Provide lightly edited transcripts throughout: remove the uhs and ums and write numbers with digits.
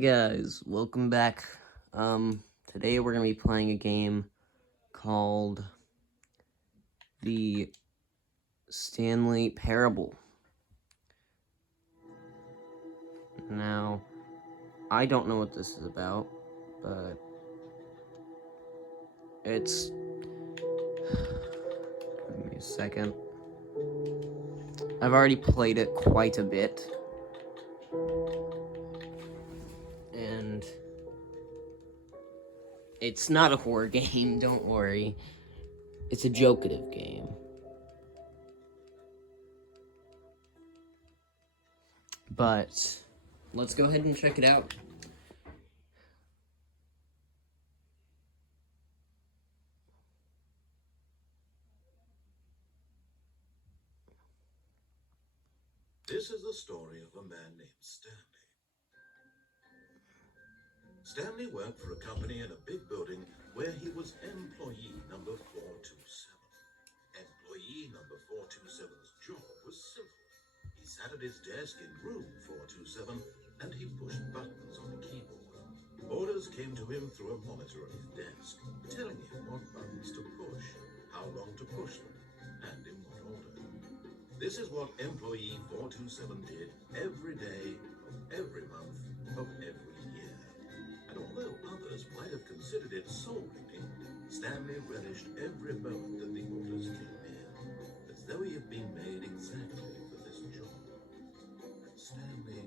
Guys, welcome back. Today we're gonna be playing a game called the Stanley Parable. Now, I don't know what this is about, but it's... Give me a second. I've already played it quite a bit. And it's not a horror game, don't worry. It's a jokative game. But let's go ahead and check it out. This is the story of a man named Stanley. Stanley worked for a company in a big building where he was employee number 427. Employee number 427's job was simple. He sat at his desk in room 427 and he pushed buttons on the keyboard. Orders came to him through a monitor on his desk, telling him what buttons to push, how long to push them, and in what order. This is what employee 427 did every day of every month of every year. And although others might have considered it soul-reaping, Stanley relished every moment that the orders came in, as though he had been made exactly for this job. And Stanley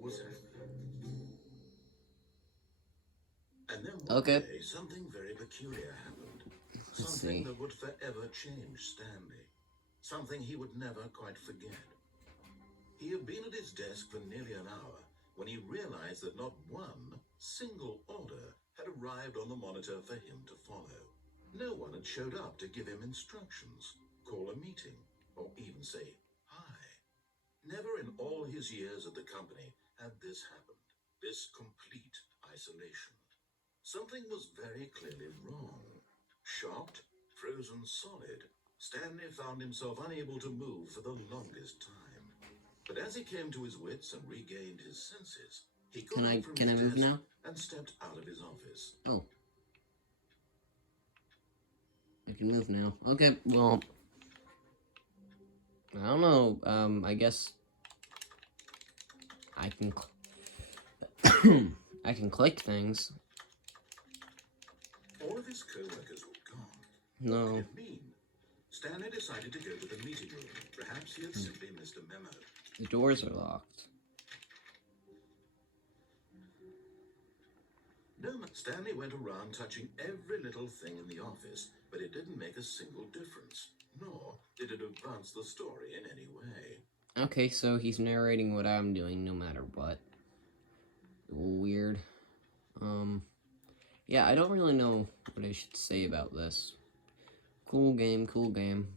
was happy. And then one day, something very peculiar happened. Something that would forever change Stanley. Something he would never quite forget. He had been at his desk for nearly an hour when he realized that not one single order had arrived on the monitor for him to follow. No one had showed up to give him instructions, call a meeting, or even say hi. Never in all his years at the company had this happened, this complete isolation. Something was very clearly wrong. Shocked, frozen solid, Stanley found himself unable to move for the longest time. But as he came to his wits and regained his senses, he got up from his move desk now? and stepped out of his office. Oh. I can move now. Okay, well... I don't know, I guess... I can... I can click things. All of his co-workers were gone. No. What did it mean? Stanley decided to go to the meeting room. Perhaps he had simply missed a memo. The doors are locked. No, Stanley went around touching every little thing in the office, but it didn't make a single difference, nor did it advance the story in any way. Okay, so he's narrating what I'm doing no matter what. Weird. Yeah, I don't really know what I should say about this. Cool game, cool game.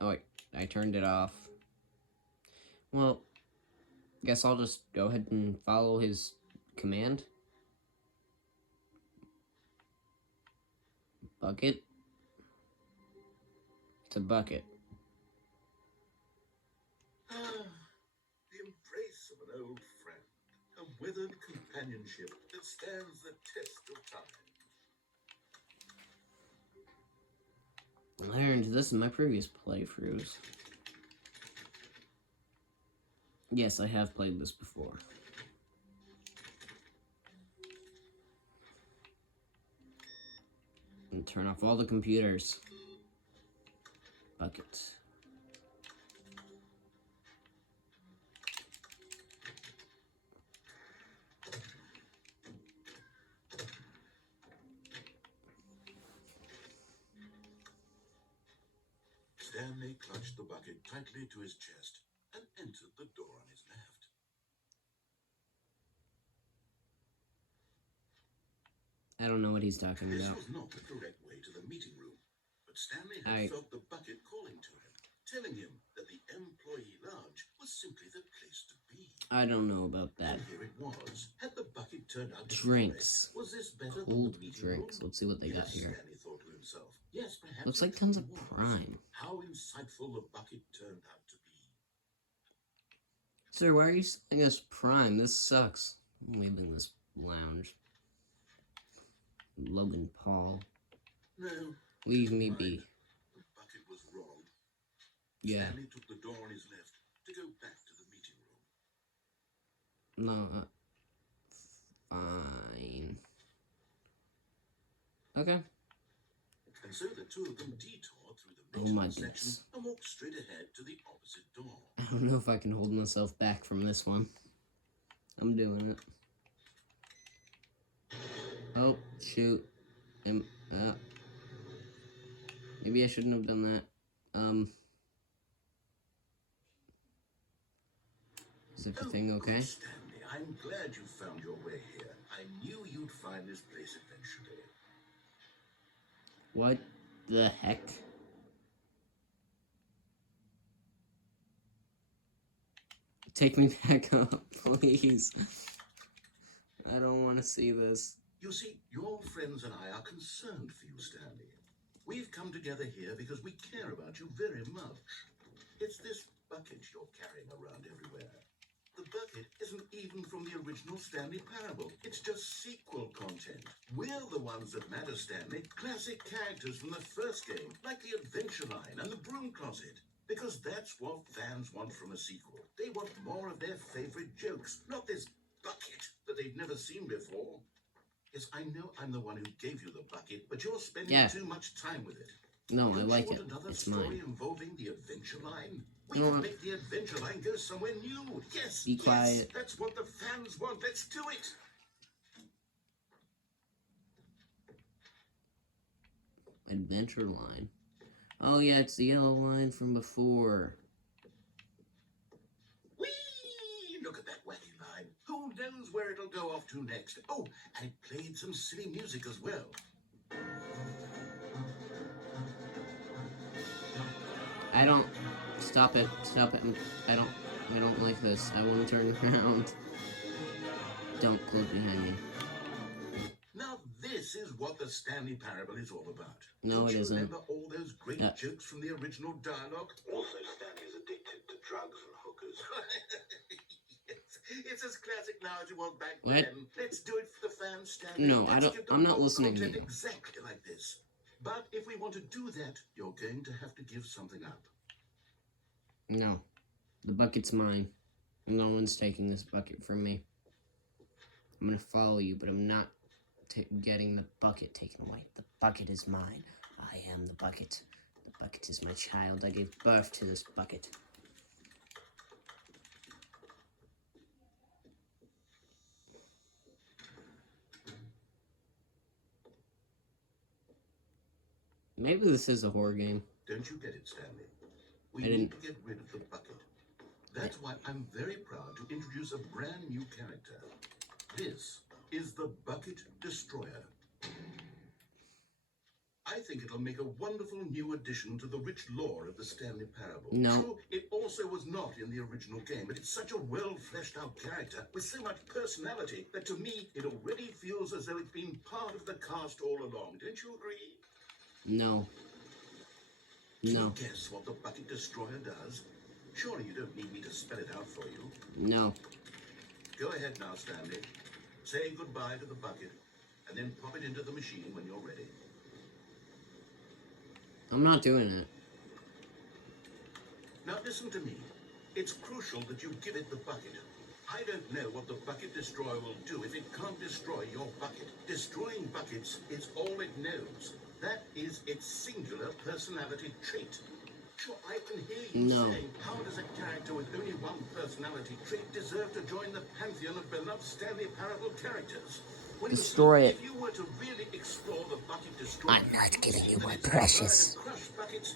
Oh wait, I turned it off. Well, guess I'll just go ahead and follow his command. Bucket. It's a bucket. The embrace of an old friend, a withered companionship that stands the test of time. I learned this in my previous playthroughs. Yes, I have played this before. And turn off all the computers. Buckets. Stanley clutched the bucket tightly to his chest and entered the door on his left. I don't know what he's talking about. This was not the correct way to the meeting room, but Stanley had felt the bucket calling to him, telling him that the employee lounge was simply the place to be. I don't know about that. And here it was. Had the bucket turned out to drinks. Was this better Cold than the meeting drinks. room? Let's see what they got here. Stanley thought to himself. Yes, perhaps looks like tons of Prime. How insightful the bucket turned out to be. Sir, why are you selling us Prime? This sucks. I'm leaving this lounge. Logan Paul. No. Leave me be. The bucket was wrong. Yeah. Stanley took the door on his left to go back to the meeting room. No, fine. Okay. And so the two of them detoured through the Oh my maintenance section goodness. and walked straight ahead to the opposite door. I don't know if I can hold myself back from this one. I'm doing it. Oh, shoot. Maybe I shouldn't have done that. Is everything okay? Stanley, I'm glad you found your way here. I knew you'd find this place eventually. What the heck? Take me back up, please. I don't want to see this. You see, your friends and I are concerned for you, Stanley. We've come together here because we care about you very much. It's this bucket you're carrying around everywhere. The bucket isn't even from the original Stanley Parable. It's just sequel content. We're the ones that matter, Stanley. Classic characters from the first game, like the Adventure Line and the Broom Closet. Because that's what fans want from a sequel. They want more of their favorite jokes, not this bucket that they've never seen before. Yes, I know I'm the one who gave you the bucket, but you're spending too much time with it. No, I like Don't it. you want another It's story mine. involving the Adventure Line? We No, can make the Adventure Line go somewhere new. Yes, Be quiet. That's what the fans want. Let's do it. Adventure Line. Oh yeah, it's the yellow line from before. Whee! Look at that wacky line. Who knows where it'll go off to next? Oh, and it played some silly music as well. I don't. Stop it. Stop it. I don't like this. I want to turn around. Don't close behind me. Now this is what the Stanley Parable is all about. No, Don't it you isn't. remember all those great jokes from the original dialogue? Also, Stanley's addicted to drugs and hookers. It's as classic now as it was back then. Let's do it for the fans, Stanley. No, I don't. I'm not listening to you. Exactly like this. But if we want to do that, you're going to have to give something up. No, the bucket's mine. No one's taking this bucket from me. I'm gonna follow you, but I'm not getting the bucket taken away. The bucket is mine. I am the bucket. The bucket is my child. I gave birth to this bucket. Maybe this is a horror game. Don't you get it, Stanley? We need to get rid of the bucket. That's why I'm very proud to introduce a brand new character. This is the Bucket Destroyer. I think it'll make a wonderful new addition to the rich lore of the Stanley Parable. No. True, it also was not in the original game, but it's such a well-fleshed-out character with so much personality that to me, it already feels as though it's been part of the cast all along. Don't you agree? No. Can No. you guess what the Bucket Destroyer does? Surely you don't need me to spell it out for you. No. Go ahead now, Stanley. Say goodbye to the bucket, and then pop it into the machine when you're ready. I'm not doing it. Now listen to me. It's crucial that you give it the bucket. I don't know what the Bucket Destroyer will do if it can't destroy your bucket. Destroying buckets is all it knows. That is its singular personality trait. Sure, I can hear you saying, how does a character with only one personality trait deserve to join the pantheon of beloved Stanley Parable characters? When Destroy it. If you were to really explore the Bucket Destroyer, I'm not giving you my precious.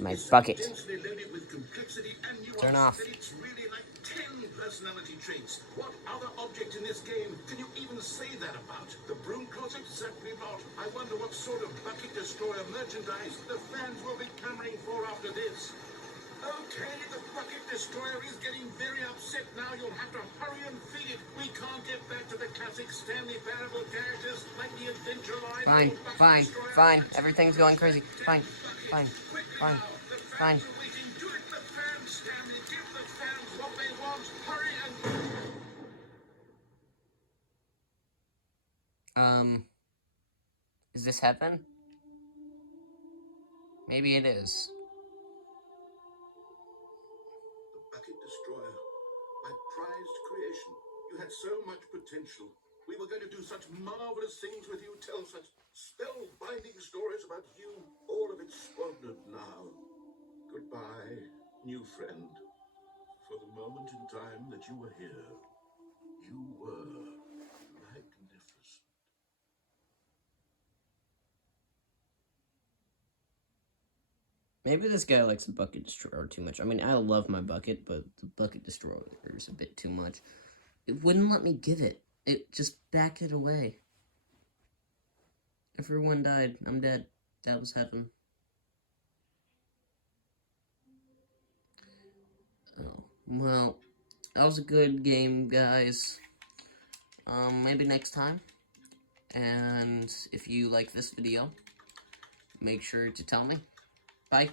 My is so bucket. densely loaded with complexity and nuance Turn off. that it's really like 10 personality traits. What other object in this game can you even say that about? The Broom Closet? Certainly not. I wonder what sort of Bucket Destroyer merchandise the fans will be clamoring for after this. Okay, the Bucket Destroyer is getting very upset now. You'll have to hurry and feed it. We can't get back to the classic Stanley Parable characters like the Adventure Line. Fine, fine, fine. Everything's going crazy. Fine, fine, fine, fine. Do it for the fans, Stanley. Give the fans what they want. Hurry and Is this heaven? Maybe it is. The Bucket Destroyer. My prized creation. You had so much potential. We were going to do such marvelous things with you, tell such spellbinding stories about you. All of it squandered now. Goodbye, new friend. For the moment in time that you were here, you were magnificent. Maybe this guy likes the Bucket Destroyer too much. I mean, I love my bucket, but the Bucket Destroyer is a bit too much. It wouldn't let me give it. It just backed it away. Everyone died. I'm dead. That was heaven. Oh, well, that was a good game, guys. Maybe next time. And if you like this video, make sure to tell me. Bye.